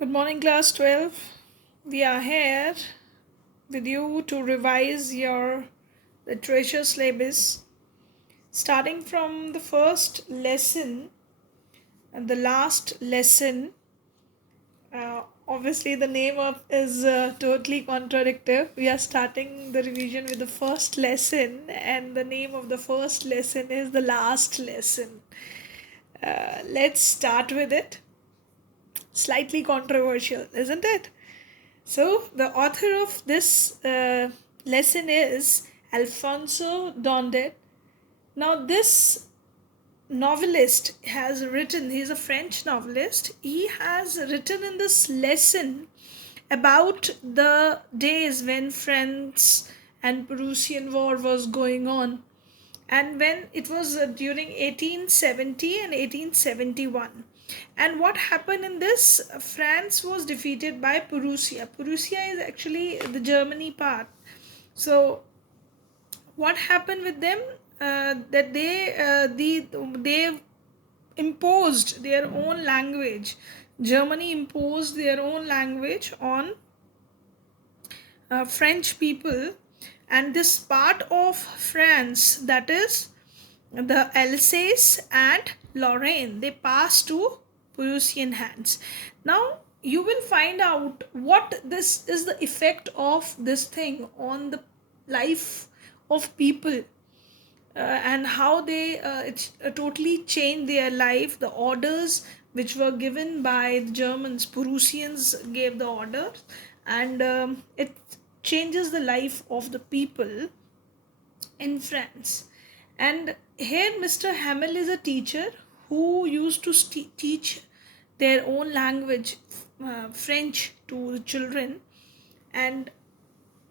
Good morning, class 12. We are here with you to revise your literature syllabus. Starting from the first lesson and the last lesson, obviously, the name of is totally contradictory. We are starting the revision with the first lesson, and the name of the first lesson is the last lesson. Let's start with it. Slightly controversial, isn't it? So, the author of this lesson is Alfonso Dondet. Now, this novelist has written, he's a French novelist, he has written in this lesson about the days when France and Prussian War was going on, and when it was during 1870 and 1871. And what happened in this, France was defeated by Prussia is actually the Germany part. So what happened with them, that they imposed their own language. Germany imposed their own language on French people, and this part of France, that is the Alsace and Lorraine, they passed to Prussian hands. Now you will find out what this is the effect of this thing on the life of people, and how they it's totally changed their life. The orders which were given by the Germans, Prussians gave the orders, and it changes the life of the people in France. And here, Mr. Hamel is a teacher who used to teach their own language, French, to the children, and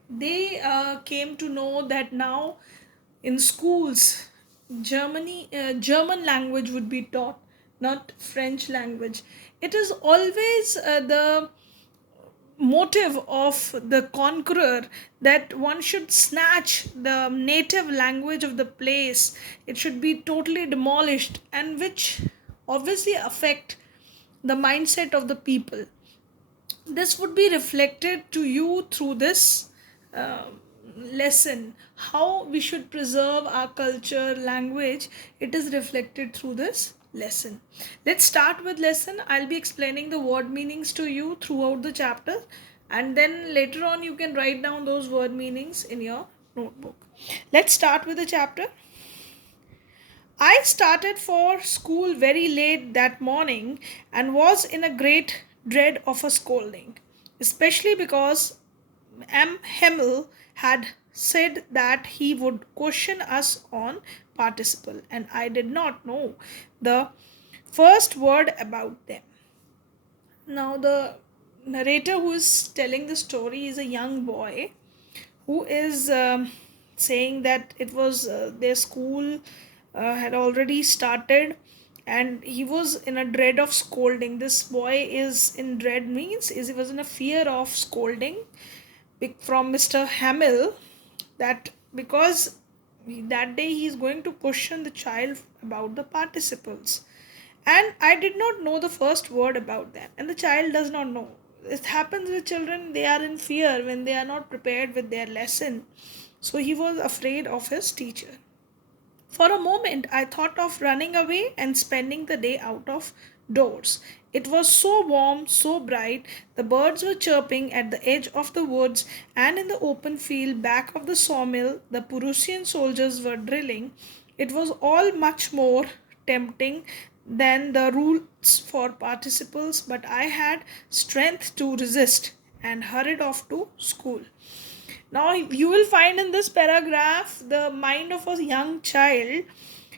they came to know that now in schools German language would be taught, not French language. It is always the motive of the conqueror that one should snatch the native language of the place. It should be totally demolished, and which obviously affect the mindset of the people. This would be reflected to you through this uh, lesson. How we should preserve our culture, language, it is reflected through this lesson. Let's start with lesson. I'll be explaining the word meanings to you throughout the chapter, and then later on you can write down those word meanings in your notebook. Let's start with the chapter. I started for school very late that morning and was in a great dread of a scolding, especially because M. Hemmel had said that he would question us on participle, and I did not know the first word about them. Now, the narrator who is telling the story is a young boy who is saying that it was their school had already started, and he was in a dread of scolding. This boy is in dread means is he was in a fear of scolding from Mr. Hamill, that because that day he is going to question the child about the participles, and I did not know the first word about that, and the child does not know. It happens with children, they are in fear when they are not prepared with their lesson. So he was afraid of his teacher. For a moment, I thought of running away and spending the day out of doors. It was so warm, so bright. The birds were chirping at the edge of the woods, and in the open field back of the sawmill, the Prussian soldiers were drilling. It was all much more tempting than the rules for participles, but I had strength to resist and hurried off to school. Now, you will find in this paragraph the mind of a young child.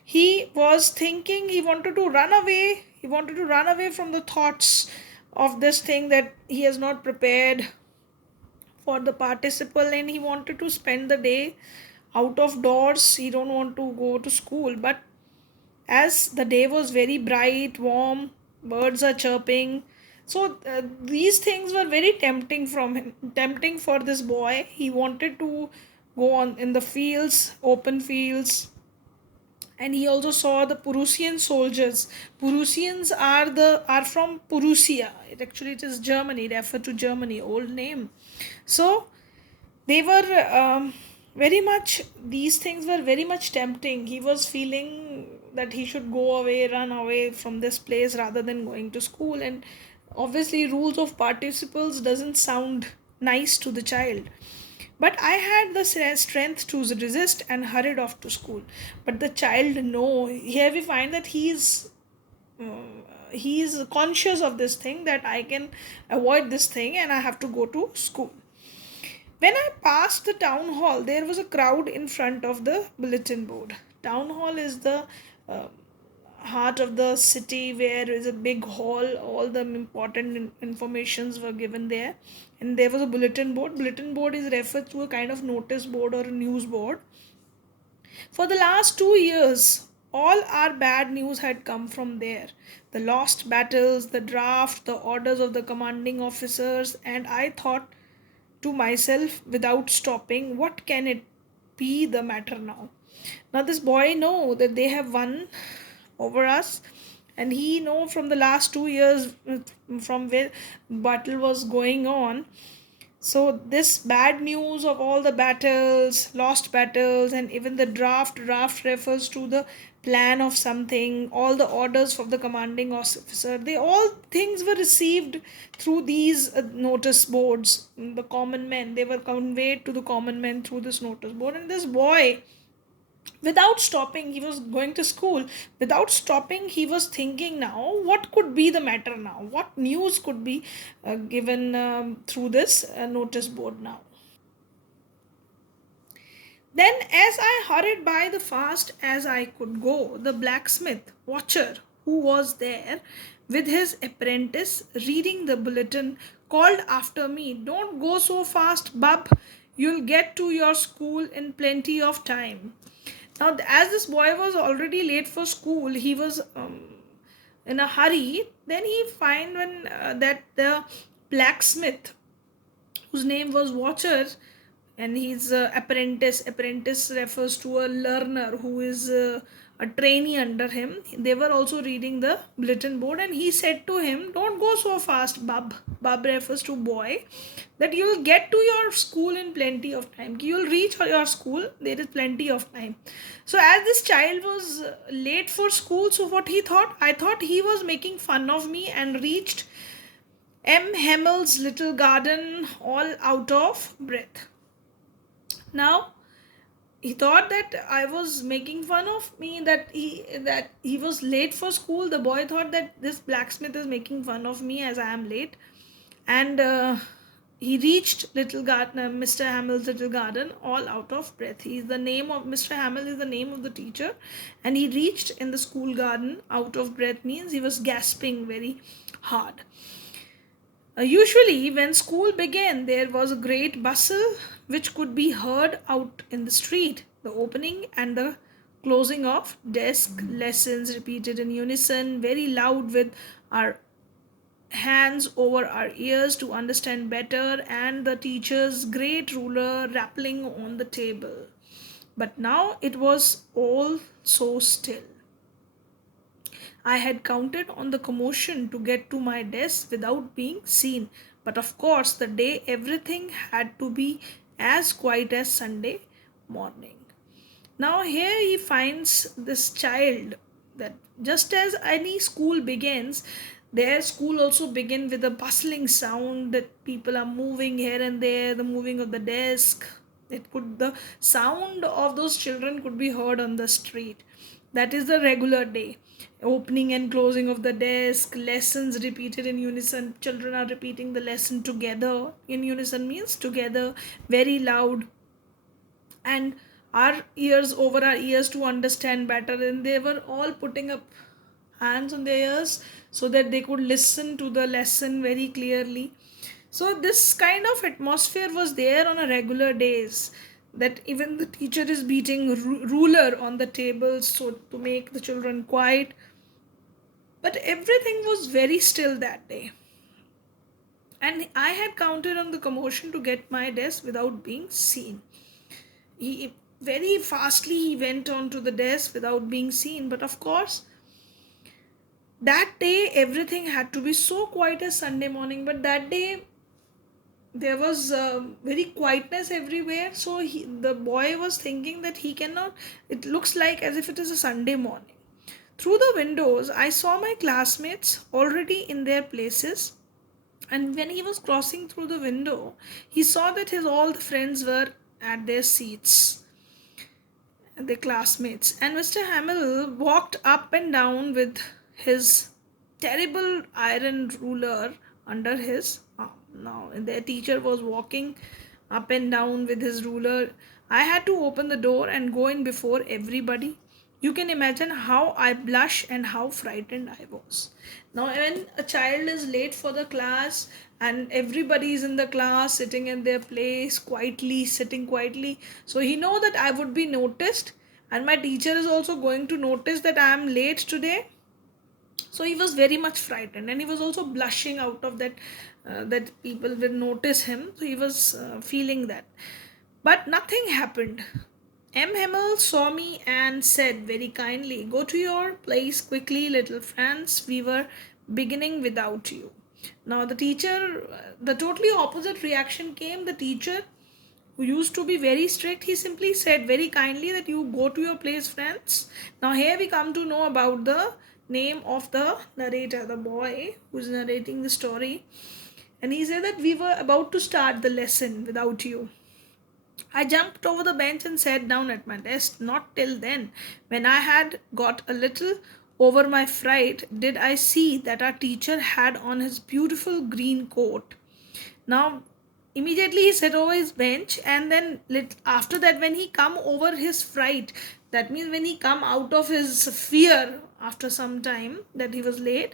He was thinking, he wanted to run away. He wanted to run away from the thoughts of this thing that he has not prepared for the participle, and he wanted to spend the day out of doors. He don't want to go to school. But as the day was very bright, warm, birds are chirping, so these things were very tempting from him, tempting for this boy. He wanted to go on in the fields, open fields, and he also saw the Prussian soldiers. Prussians are from Prussia. It is Germany, refer to Germany, old name. So they were very much, these things were very much tempting. He was feeling that he should go away, run away from this place rather than going to school. And obviously, rules of participles doesn't sound nice to the child. But I had the strength to resist and hurried off to school. But the child, no. Here we find that he is conscious of this thing, that I can avoid this thing and I have to go to school. When I passed the town hall, there was a crowd in front of the bulletin board. Town hall is the uh, heart of the city, where is a big hall. All the important informations were given there, and there was a bulletin board. Bulletin board is referred to a kind of notice board or a news board. For the last 2 years, all our bad news had come from there. The lost battles, the draft, the orders of the commanding officers, and I thought to myself without stopping, what can it be the matter now? Now this boy know that they have won over us, and he know from the last 2 years from where battle was going on. So this bad news of all the battles, lost battles, and even the draft refers to the plan of something, all the orders from the commanding officer, they all things were received through these notice boards. The common men, they were conveyed to the common men through this notice board. And this boy, without stopping, he was going to school, without stopping he was thinking, now what could be the matter, now what news could be given through this notice board now. Then, as I hurried by the fast as I could go, the blacksmith watcher who was there with his apprentice reading the bulletin called after me, don't go so fast, bub, you'll get to your school in plenty of time. Now, as this boy was already late for school, he was in a hurry. Then he find when that the blacksmith, whose name was Watcher, and his apprentice refers to a learner who is a trainee under him. They were also reading the bulletin board, and he said to him, don't go so fast, bub. Bub refers to boy, that you'll get to your school in plenty of time, you'll reach your school, there is plenty of time. So as this child was late for school, so what he thought, I thought he was making fun of me, and reached M. Hammel's little garden all out of breath. Now he thought that I was making fun of me, that he was late for school. The boy thought that this blacksmith is making fun of me as I am late, and he reached little garden, Mr. Hamill's little garden, all out of breath. He is the name of Mr. Hamill is the name of the teacher, and he reached in the school garden out of breath means he was gasping very hard. Usually, when school began, there was a great bustle which could be heard out in the street. The opening and the closing of desk, lessons repeated in unison, very loud, with our hands over our ears to understand better, and the teacher's great ruler rapping on the table. But now it was all so still. I had counted on the commotion to get to my desk without being seen, but of course, the day everything had to be as quiet as Sunday morning. Now, here he finds this child, that just as any school begins, their school also begin with a bustling sound, that people are moving here and there, the moving of the desk. The sound of those children could be heard on the street. That is the regular day. Opening and closing of the desk, lessons repeated in unison. Children are repeating the lesson together. In unison means together, very loud, and our ears over our ears to understand better. And they were all putting up hands on their ears so that they could listen to the lesson very clearly. So this kind of atmosphere was there on a regular days, that even the teacher is beating ruler on the tables so to make the children quiet. But everything was very still that day, and I had counted on the commotion to get my desk without being seen. very fastly he went on to the desk without being seen. But of course, that day everything had to be so quiet as Sunday morning. But that day there was very quietness everywhere. So the boy was thinking that he cannot. It looks like as if it is a Sunday morning. Through the windows, I saw my classmates already in their places. And when he was crossing through the window, he saw that his all the friends were at their seats, their classmates. And Mr. Hamill walked up and down with his terrible iron ruler under his arm. Now, their teacher was walking up and down with his ruler. I had to open the door and go in before everybody. You can imagine how I blush and how frightened I was. Now, when a child is late for the class and everybody is in the class sitting in their place quietly, sitting quietly, so he know that I would be noticed, and my teacher is also going to notice that I am late today. So he was very much frightened, and he was also blushing out of that, that people will notice him. So he was feeling that, but nothing happened. M. Hamill saw me and said very kindly, "Go to your place quickly, little Franz. We were beginning without you." Now, the teacher, the totally opposite reaction came. The teacher, who used to be very strict, he simply said very kindly that you go to your place, Franz. Now, here we come to know about the name of the narrator, the boy who is narrating the story. And he said that we were about to start the lesson without you. I jumped over the bench and sat down at my desk. Not till then, when I had got a little over my fright, did I see that our teacher had on his beautiful green coat. Now, immediately he sat over his bench, and then after that, when he come over his fright, that means when he come out of his fear after some time that he was late,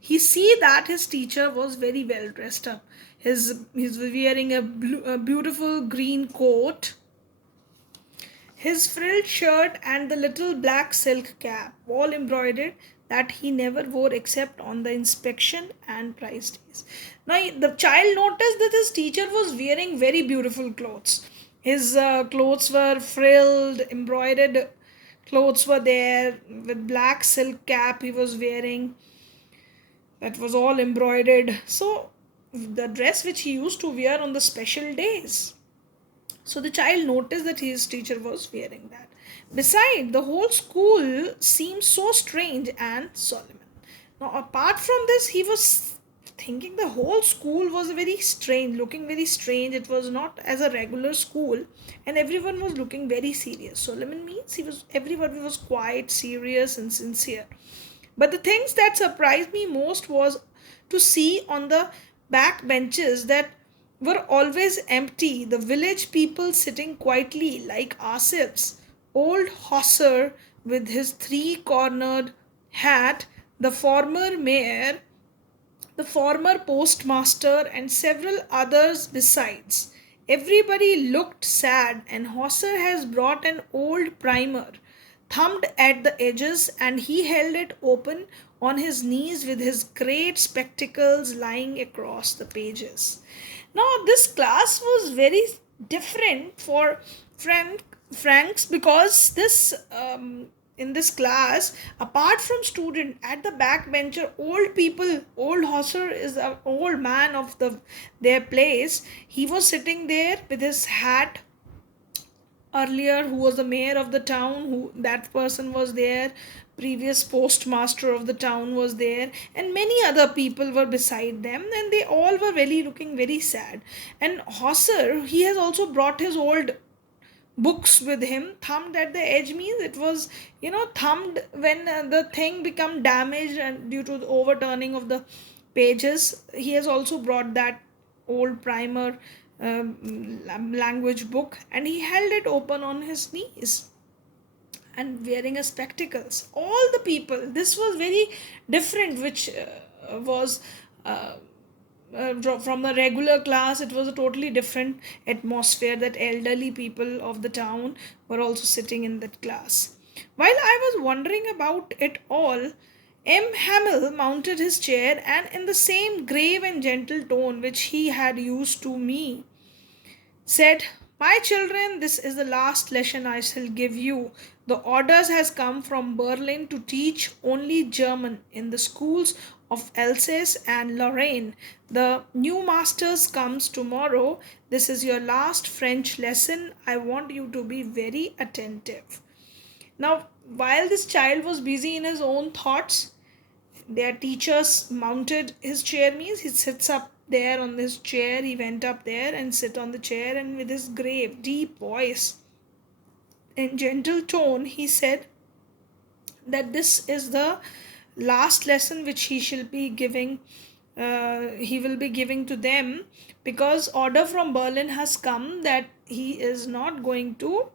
he see that his teacher was very well dressed up. He's wearing a beautiful green coat, his frilled shirt, and the little black silk cap, all embroidered, that he never wore except on the inspection and prize days. Now, the child noticed that his teacher was wearing very beautiful clothes. His clothes were frilled, embroidered clothes were there, with black silk cap he was wearing, that was all embroidered. So, the dress which he used to wear on the special days. So the child noticed that his teacher was wearing that. Besides, the whole school seemed so strange and solemn. Now, apart from this, he was thinking the whole school was very strange, looking very strange. It was not as a regular school, and everyone was looking very serious. Solomon means everybody was quiet, serious, and sincere. But the things that surprised me most was to see on the back benches that were always empty, the village people sitting quietly like ourselves. Old Hosser with his three cornered hat, the former mayor, the former postmaster, and several others besides. Everybody looked sad, and Hosser has brought an old primer, thumbed at the edges, and he held it open on his knees with his great spectacles lying across the pages. Now, this class was very different for Franks, because this in this class, apart from student, at the back bencher, old people, old Hosser is an old man of their place. He was sitting there with his hat. Earlier, who was the mayor of the town, who that person was there, previous postmaster of the town was there, and many other people were beside them, and they all were really looking very sad. And Hosser, he has also brought his old books with him. Thumbed at the edge means it was, thumbed when the thing become damaged and due to the overturning of the pages. He has also brought that old primer language book, and he held it open on his knees and wearing a spectacles. All the people, this was very different, which was from the regular class. It was a totally different atmosphere, that elderly people of the town were also sitting in that class. While I was wondering about it all, M. Hamill mounted his chair, and in the same grave and gentle tone which he had used to me, said, My children, this is the last lesson I shall give you. The orders has come from Berlin to teach only German in the schools of Alsace and Lorraine. The new masters comes tomorrow. This is your last French lesson. I want you to be very attentive. Now, while this child was busy in his own thoughts, their teachers mounted his chair, means he sits up there on this chair. He went up there and sit on the chair, and with his grave deep voice and gentle tone he said that this is the last lesson which he shall be giving, he will be giving to them, because order from Berlin has come that he is not going to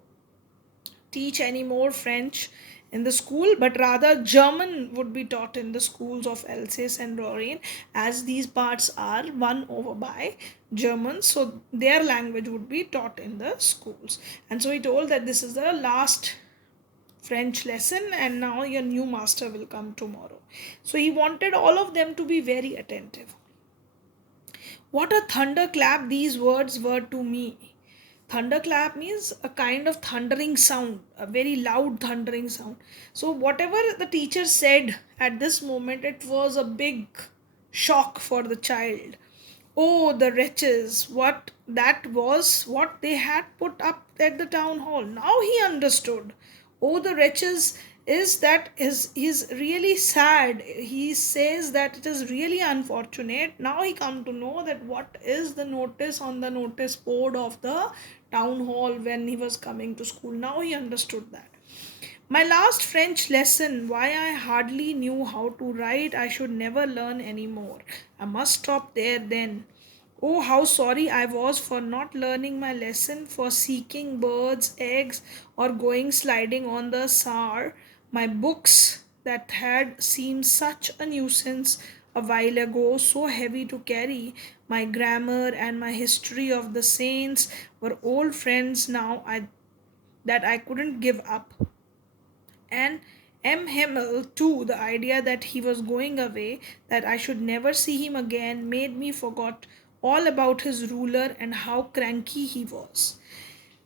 teach any more French in the school, but rather German would be taught in the schools of Alsace and Lorraine, as these parts are won over by Germans, so their language would be taught in the schools. And so he told that this is the last French lesson, and now your new master will come tomorrow. So he wanted all of them to be very attentive. What a thunderclap these words were to me. Thunderclap means a kind of thundering sound, a very loud thundering sound. So, whatever the teacher said at this moment, it was a big shock for the child. Oh, the wretches, what that was, what they had put up at the town hall. Now he understood. Oh, the wretches is that he's really sad. He says that it is really unfortunate. Now he come to know that what is the notice on the notice board of the town hall when he was coming to school. Now he understood that. My last French lesson, why I hardly knew how to write, I should never learn any more. I must stop there then. Oh, how sorry I was for not learning my lesson, for seeking birds' eggs or going sliding on the Saar. My books that had seemed such a nuisance a while ago, so heavy to carry. My grammar and my history of the saints were old friends now that I couldn't give up. And M. Hemmel, too, the idea that he was going away, that I should never see him again, made me forget all about his ruler and how cranky he was.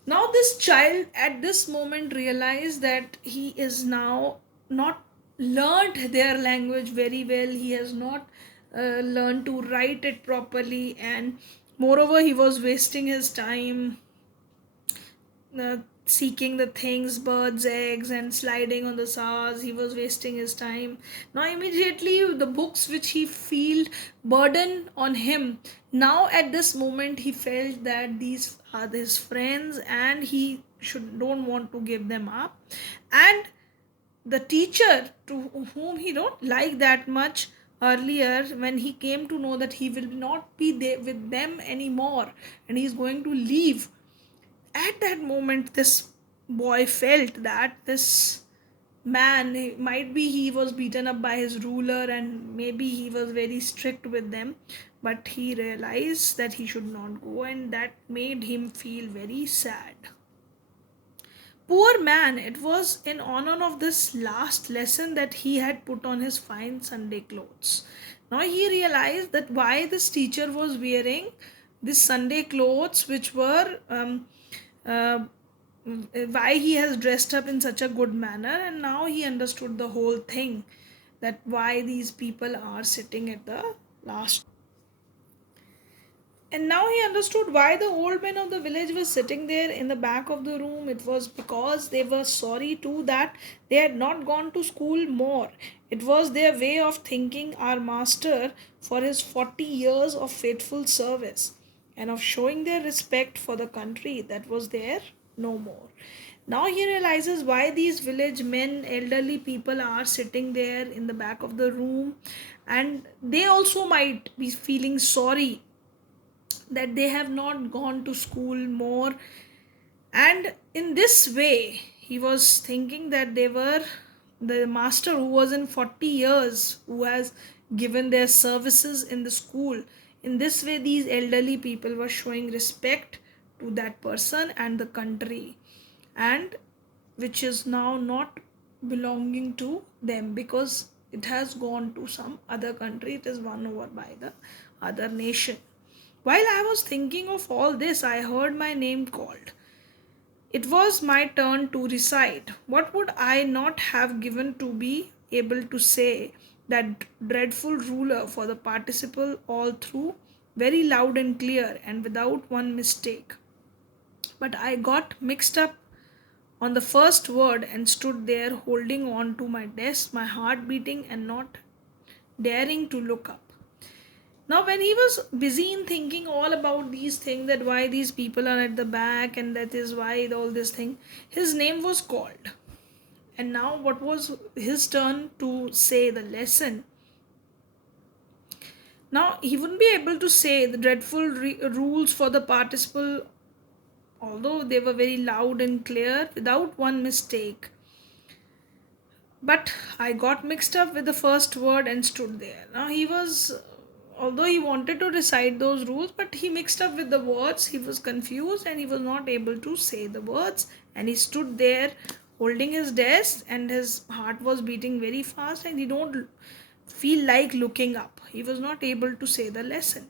Now, this child at this moment realized that he is now not learnt their language very well. He has not learned to write it properly, and moreover, he was wasting his time seeking the things, birds, eggs, and sliding on the stars. He was wasting his time. Now, immediately, the books which he felt burden on him. Now, at this moment, he felt that these are his friends, and he should don't want to give them up. And the teacher to whom he don't like that much earlier, when he came to know that he will not be there with them anymore and he's going to leave, at that moment this boy felt that this man, might be he was beaten up by his ruler and maybe he was very strict with them, but he realized that he should not go, and that made him feel very sad. Poor man, it was in honor of this last lesson that he had put on his fine Sunday clothes. Now he realized that why this teacher was wearing these Sunday clothes, which were uh, why he has dressed up in such a good manner, and now he understood the whole thing, that why these people are sitting at the last. And now he understood why the old men of the village were sitting there in the back of the room. It was because they were sorry too that they had not gone to school more. It was their way of thanking our master for his 40 years of faithful service and of showing their respect for the country that was there no more. Now he realizes why these village men, elderly people, are sitting there in the back of the room, and they also might be feeling sorry that they have not gone to school more. And in this way he was thinking that they were the master who was in 40 years, who has given their services in the school. In this way these elderly people were showing respect to that person and the country, and which is now not belonging to them because it has gone to some other country, it is won over by the other nation. While I was thinking of all this, I heard my name called. It was my turn to recite. What would I not have given to be able to say that dreadful ruler for the participle all through, very loud and clear and without one mistake? But I got mixed up on the first word and stood there holding on to my desk, my heart beating and not daring to look up. Now, when he was busy in thinking all about these things, that why these people are at the back and that is why all this thing, his name was called. And now, what was his turn to say the lesson? Now, he wouldn't be able to say the dreadful rules for the participle, although they were very loud and clear, without one mistake. But I got mixed up with the first word and stood there. Now he was, although he wanted to recite those rules, but he mixed up with the words. He was confused and he was not able to say the words. And he stood there holding his desk, and his heart was beating very fast, and he don't feel like looking up. He was not able to say the lesson.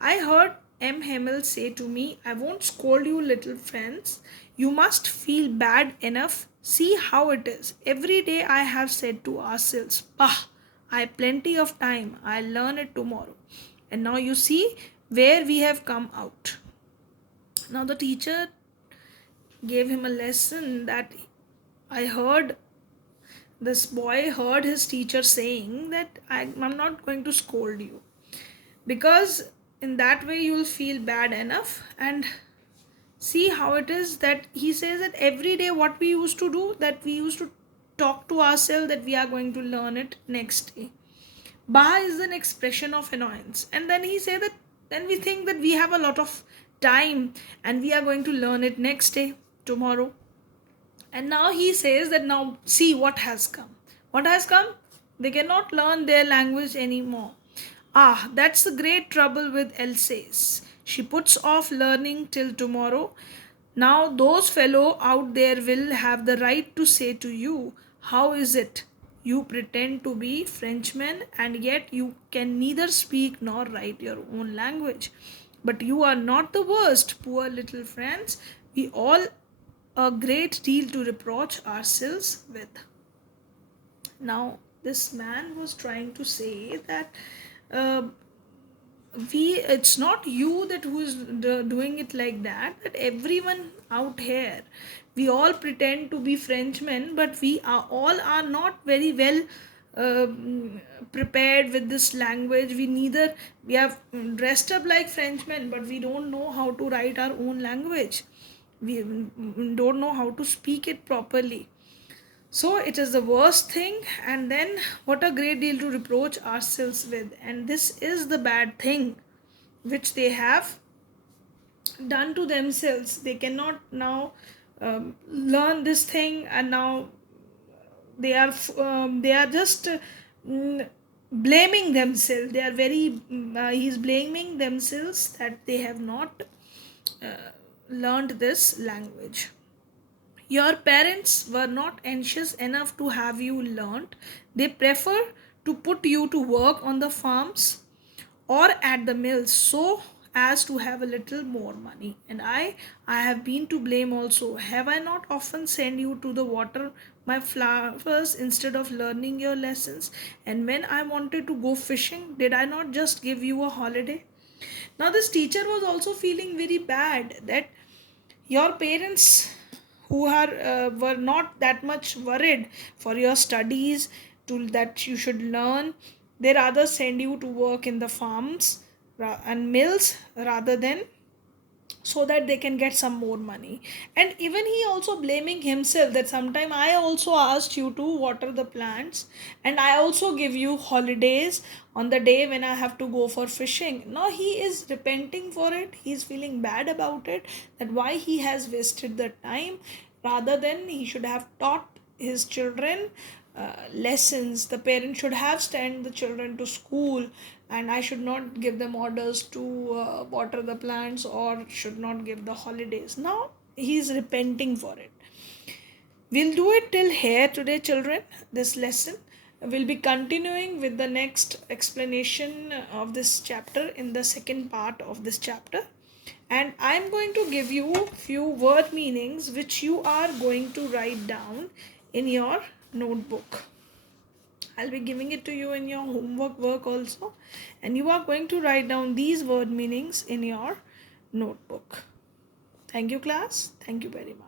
I heard M. Hamill say to me, I won't scold you, little friends. You must feel bad enough. See how it is. Every day I have said to ourselves, Bah, I have plenty of time. I'll learn it tomorrow. And now you see where we have come out. Now the teacher gave him a lesson that I heard. This boy heard his teacher saying that I'm not going to scold you, because in that way you'll feel bad enough. And see how it is that he says that every day what we used to do, that we used to talk to ourselves that we are going to learn it next day. Bah is an expression of annoyance, and then he said that then we think that we have a lot of time and we are going to learn it next day, tomorrow. And now he says that now see what has come. What has come? They cannot learn their language anymore. Ah, that's the great trouble with Alsace. She puts off learning till tomorrow. Now those fellow out there will have the right to say to you, how is it? You pretend to be Frenchmen and yet you can neither speak nor write your own language. But you are not the worst, poor little friends. We all a great deal to reproach ourselves with. Now, this man was trying to say that uh, it's not you that who is doing it like that, that everyone out here, we all pretend to be Frenchmen, but we are all are not very well prepared with this language. We have dressed up like Frenchmen, but we don't know how to write our own language. We don't know how to speak it properly. So it is the worst thing, and then what a great deal to reproach ourselves with. And this is the bad thing which they have done to themselves. They cannot now learn this thing, and now they are just blaming themselves. They are very he's blaming themselves that they have not learned this language. Your parents were not anxious enough to have you learnt. They prefer to put you to work on the farms or at the mills so as to have a little more money. And I have been to blame also. Have I not often sent you to the water my flowers instead of learning your lessons? And when I wanted to go fishing, did I not just give you a holiday? Now this teacher was also feeling very bad that your parents who are were not that much worried for your studies, to that you should learn, they rather send you to work in the farms and mills rather than so that they can get some more money. And even he also blaming himself that sometime I also asked you to water the plants, and I also give you holidays on the day when I have to go for fishing. Now he is repenting for it. He is feeling bad about it, that why he has wasted the time, rather than he should have taught his children lessons. The parents should have sent the children to school, and I should not give them orders to water the plants or should not give the holidays. Now he is repenting for it. We'll do it till here today, children, this lesson. We'll be continuing with the next explanation of this chapter in the second part of this chapter. And I'm going to give you few word meanings which you are going to write down in your notebook. I'll be giving it to you in your homework work also, and you are going to write down these word meanings in your notebook. Thank you, class. Thank you very much.